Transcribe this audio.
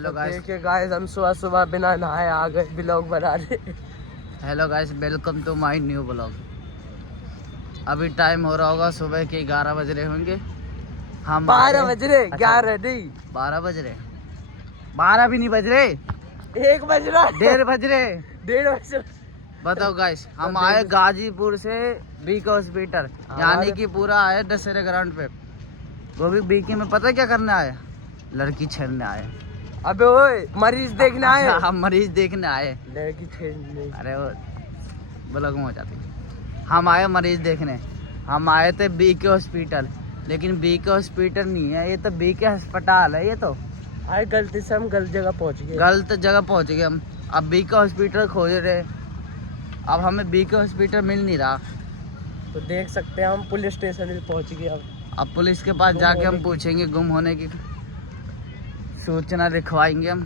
Hello guys, देखिए guys हम सुबह सुबह बिना नहाए आ गए ब्लॉग बना रहे। Hello guys, welcome to my new blog. अभी टाइम हो रहा होगा सुबह के 11 बज रहे होंगे। हम 12 बज रहे, 11 नहीं 12 बज रहे, 12 भी नहीं बज रहे, 1 बज रहा है। 1:30 बज रहे। 1:30 बज रहा। बताओ गाइस, हम आए गाजीपुर से बीके हॉस्पिटल, यानी कि पूरा आए दशहरा ग्राउंड पे। वो भी बीके में पता है क्या करने आए? लड़की छेड़ने आए। अबे ओए, मरीज देखना है। हम मरीज देखने आए। लड़की छेड़ने। अरे वो ब्लॉग में हो जाती। हम आए मरीज देखने। हम आए थे बीके हॉस्पिटल, लेकिन बीके हॉस्पिटल नहीं है, ये तो बीके अस्पताल है। ये तो आए गलती से हम गलत जगह पहुंच गए। गलत जगह पहुंच गए हम। अब बीके हॉस्पिटल खोज रहे, अब हमें बीके हॉस्पिटल मिल नहीं रहा। तो देख सकते हैं हम पुलिस स्टेशन में पहुंच गए। अब पुलिस के पास गुम जाके हम होने की। पूछेंगे, गुम होने की सूचना लिखवाएंगे हम।